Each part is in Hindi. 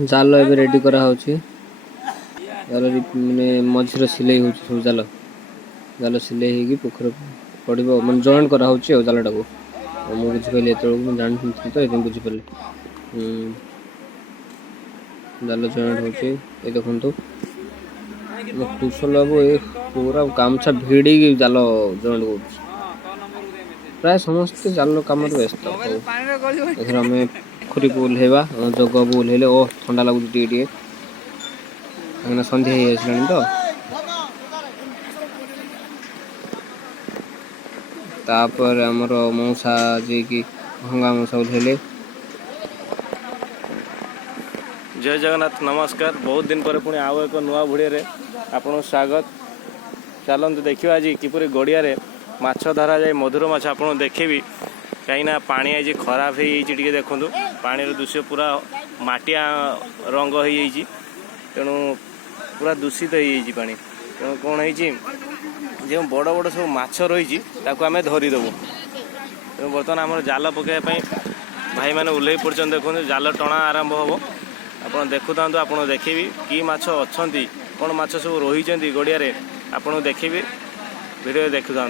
जाल एबे रेडी करा होची जाल माने मझिर सिलाई होची सब जाल जाल सिलाई हेगी पोखर पड़िबो मन जॉइन करा होची और जालटा को मु बुझि पले एतो मु जान तो एकदम बुझि पले जाल जॉइन होची ए देखंतु कुशल बाबू ए पूरा गामछा भिड़ी की जाल जॉइन होची प्राय समस्त जाल काम व्यस्त एथर हमें पोखरी को ओल्हेबा जग को ओल्हेले ओ ठंडा लागु टी कहीं सन्ध्या हो आसलानी तो तापर हमर मौसा जे कि भंगा मौसा ओल्हेले। जय जगन्नाथ नमस्कार बहुत दिन पर पुणी आउ एक नुआ भिडियो रे आपन स्वागत। चलते देखिए आज किपरि गड़िया रे माछ धरा जाए मधुर माछ आपन देखेबी कहीं पानी आज खराब हो देखु पानी दृश्य पूरा माटिया रंग हो तेणु पूरा दूषित हो पानी तेणु कौन हो जो बड़ बड़ सब माछ रही आम धरीदेवु तेणु बर्तमान आम जाल पकड़ापी भाई मैंने ओह्ल पड़े देखो जाल टणा आरंभ हम आप देखु था आप देखी कि माछ अच्छा कौन माछ सब रही गड़िया आप देखी भिडियो देखु था।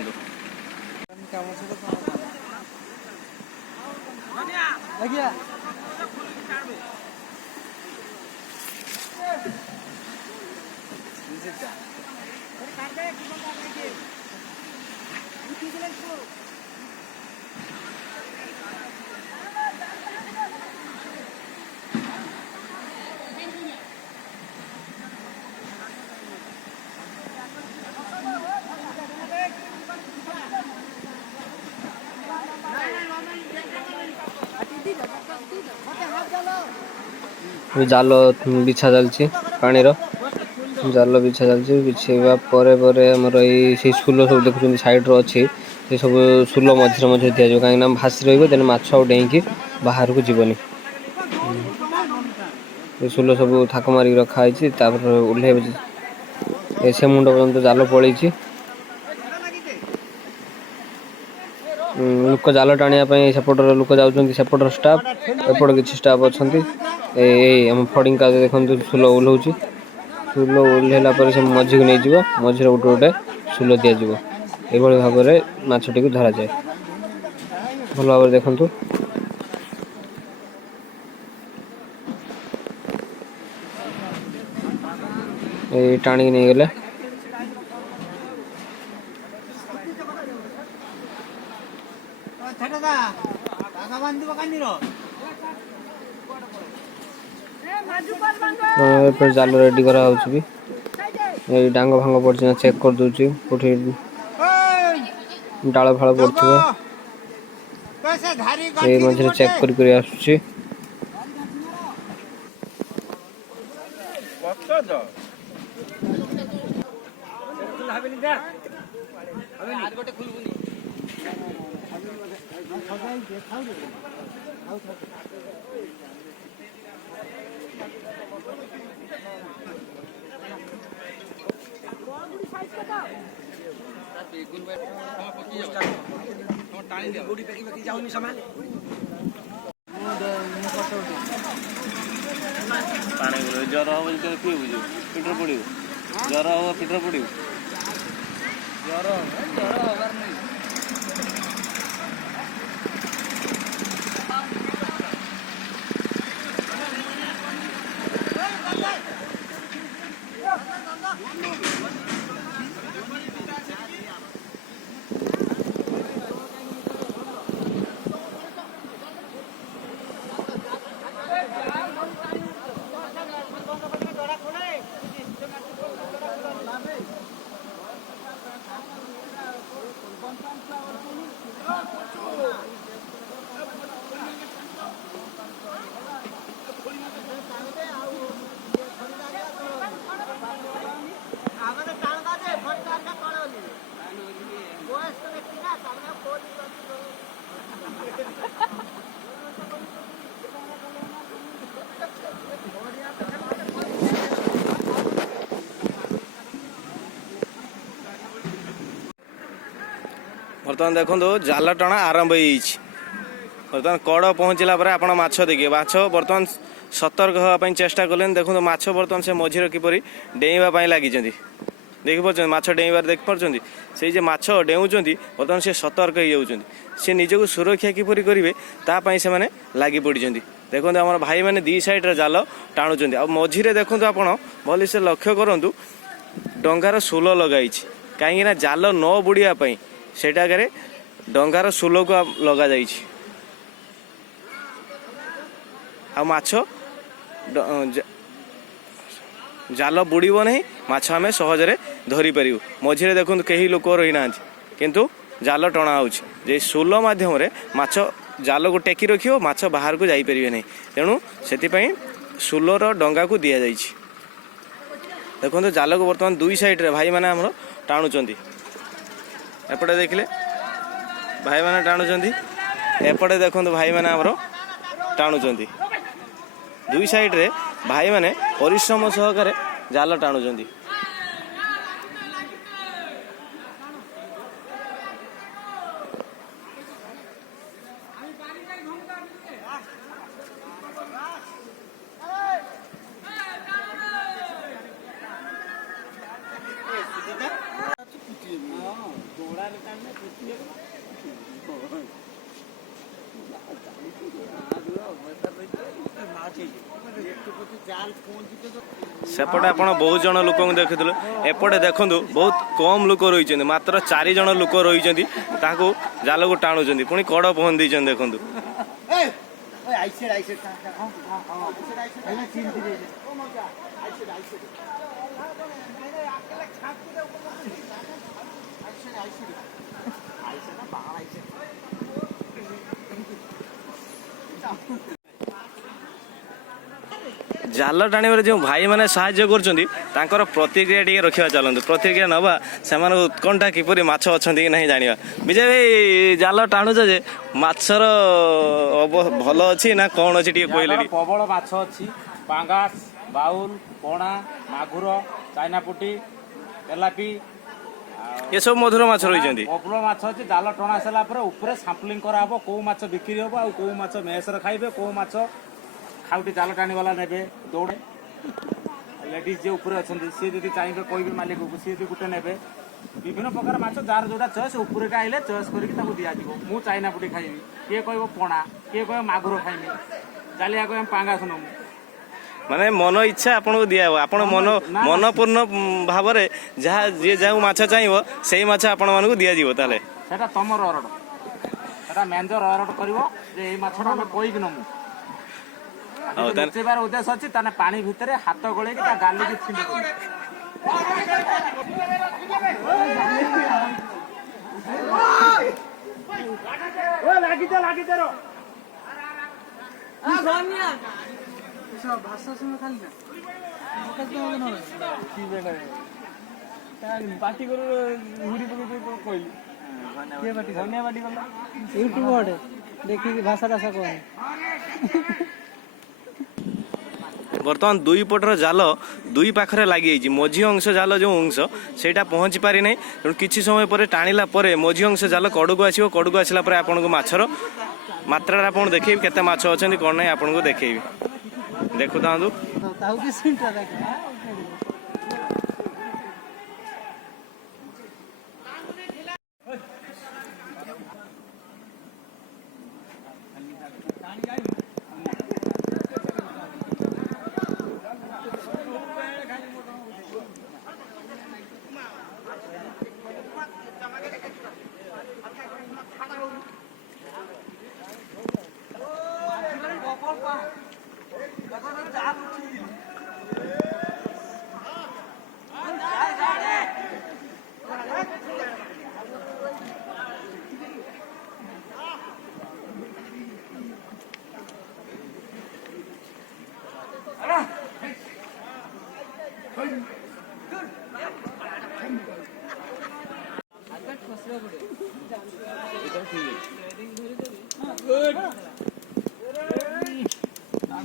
जाल बिछा चलछि पानी रो जाल बिछा चलछि बिछेबा परे परे हमर ए से सुलो सब देखुछन साइड रो अछि से सब सुलो मझिर मझिर दिया जो काहे ना भासी रहइबो देन माछ आ डेंकी बाहर को जीवनी ए सुलो सब थाक मारी रखा आइछि तापर उल्हे ए से मुंड पर्यंत जाल पळैछि लोक जाल टाणिया पई सेपटर लोक जाउछन सेपटर स्टाफ एपड़ किछि स्टाफ अछंती ए हम फडिंग का देखंतु सुलो ओल्हौछि सुलो ओल्हेला पर से मझी को नै जिवो मझिर उठे उठे सुलो दिया जिवो ए भली भाव रे माछटी को धरा जाय भल भाव देखंतु ए टाणी नै गेले जाल रेडी करा होछि भी ए डांग भांग पड़छ चेक कर दोछि कोठी डाळ फाळ पड़थबो ए मझरे चेक कर आसुछि पानी जर हम पीबू पिटर पड़ू जर हम पिटर पड़ू जर हबार नहीं बर्तमान देखो जाल टणा आरंभ हो बर्तमान कड़ पहुँचला आप माछ देखिए माछ बर्तमान सतर्क होगा चेष्टा कले देखो माछ बर्तमान से मझीर किपरि डेइबा लगी देखिपार माछ डेइबार देखिपार से जे माछ डेउंट बर्तमान से सतर्क हो जाउछन्ति से निजको सुरक्षा किपरि करेंगे तापाई से माने लागी पड़ी देखो आम भाई मैंने दी साइड जाल टाणुंट आ मझीरे देखो आप भल से लक्ष्य करूँ डंगार सोल लगाई कहीं जाल न बुड़ापी सेटाके डंगार सोल को लगा जाइए आ माछ जाल बुड़ब नहीं माछ आम सहजरे धरी पारू मझीरे देखो कहीं लोक रही ना किंतु जाल टणा हो सोल मध्यम माछ जाल को टेकी रखियो माछ बाहर को जाई परिबे नहीं तेणु से सोलर डंगा को दि जाइए देखो जाल को बर्तमान दुई साइड रे भाई मैंने आमर टाणुचंती एपटे देखले भाई मैंने टाणुचंती एपटे देखो भाई मैंने आमर टाणुचंती दुई साइड रे भाई मैंने परिश्रम सहकारे जाल टाणुचंती सेपटे आप बहुत जन लोक देखुले एपटे देखु बहुत कम लोक रही मात्र 4 जन लोक रही जाल को टाणुंट पुणी कड़ पहन दे देखु जाल टाणिबार जो भाई मैंने साहाय्य कर प्रतिक्रिया टी रखा चलते प्रतिक्रिया नवा से उत्कंठा किपरि माछ अच्छा कि नहीं जाना विजय भाई जाल टाणुच जे माछर भल अच्छी ना कौन अच्छी कहले प्रबल माछ अच्छी पांगास बाउल पोणा मागुर चाइनापुटी तेलापी ये सब मधुर माछ रही प्रबल माछ अच्छी जाल टणा सारा ऊपर साम्पलिंग कराब कौ माछ बिक्री हम आ कौ माछ मेसर खाइबे कौ माछ खाउटी जाल टाणी वाला ने दौड़े लेडीज जे ऊपर अच्छा सी जब चाहिए कह मालिक को सी गोटे ने विभिन्न प्रकार माछ जार जोटा चॉइस ऊपर का आइले चॉइस करके दिजाव मु चाइनापुटी खाइबी किए कह पोणा किए कह मागुर खाइबी चलिया कह पांगास नमु माने मन इच्छा आपको दिया आपण मन मनपूर्ण भाव में जहाँ जी जो माछ चाहिए से माछ आपण मानक दिजाव ताले सेटा तमर अरड सेटा मेंजर अरड करिवो जे ए माछटा हम कोई नमु लुचेबार उद्देश्य अच्छी ताने पानी भितर हाथ गले गाली की छिंडी पार्टी यूट्यूब देखिए भाषा टाषा कह बर्तमान दुई पटर जाल दुई पाखरे लगी मझी अंश जाल जो अंश सेटा पहुँची पारि ना तेणु किसी समय पर टाणिला मझी अंश जाल कड़क आसो कड़क आसला आपन को माछर मात्रा आप देखेबी केते माछ अच्छा कौन ना आपन को देखेबी देखु था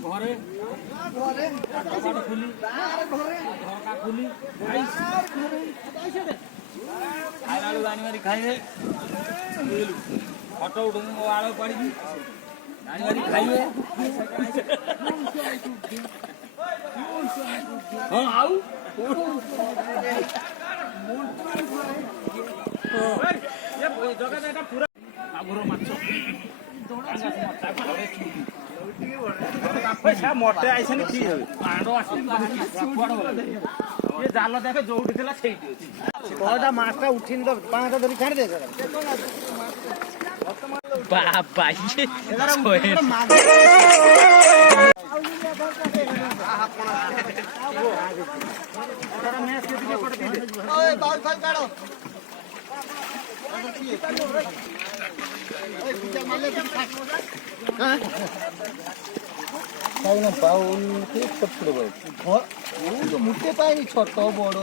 घरे खुली झरका खुली खाइला मारी खाइबे फटो उठू आड़ पड़ी ମଟେ ଆଇସନି କି ଜାଲ ଦେଖେ ଯୋଉଠି ଥିଲା ସେଇଠି ଅଛି କଟା ମାଛଟା ଉଠିନି ତ ପାଞ୍ଚଟା ଧରି ଛାଡ଼ି ଦେ মুটে পাইনি ছোট বড়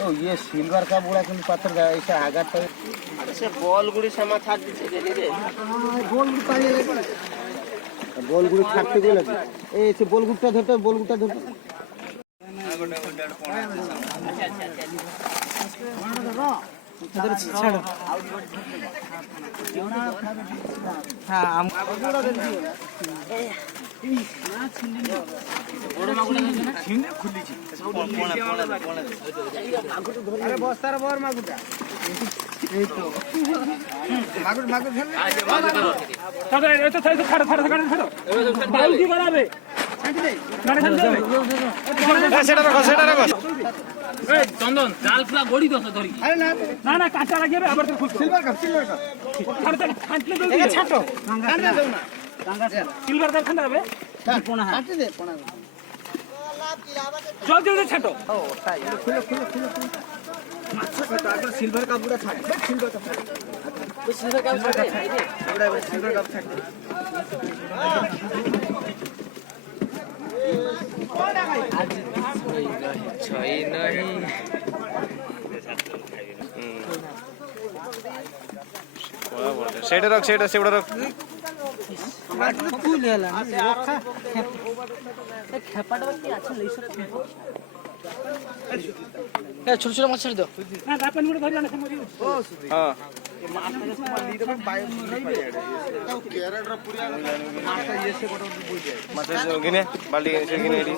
ओ ये सिल्वर का बुड़ा के पत्थर का ऐसा आगा तो से बॉल गुड़ी समा छाड़ दीजिए धीरे धीरे बॉल गुड़ी पानी लगे बॉल गुड़ी छाड़ते गए लगे ए से बॉल गुट्टा धरते बॉल गुट्टा धरते ଛାଡ଼ अरे बस्तार बर मागुटा मागुट मागुट চন্দন জাল পুরা গড়ি দছ ধরি না না কাঁচা লাগিয়ে আবার তো খুব সিলভার কাপ ছাটো সিলভার কাপ ঠান্ডা হবে পোনা কাটতে দে পোনা জল জল ছাটো ও তাই খুলে খুলে খুলে মাছ ছাটো আগে সিলভার কাপ পুরা ছাড় সিলভার কাপ তো সিলভার কাপ ছাড় পুরা সিলভার কাপ ছাড় ছই নহি ସେଇଟା ରଖ ସେଇଟା ସେଗୁଡ଼ା ରଖ ফুল ହେଲା ରଖା ଖେପାଟା କି ଅଛି ଲେଇସ এ ছোট ছোট মাছ ছেড়ে দাও না দাপন গুলো ধরি আনে মরি ହଁ ମାଛ ଗିନେ ବାଲ୍ଟି ଗିନେ ଏଠି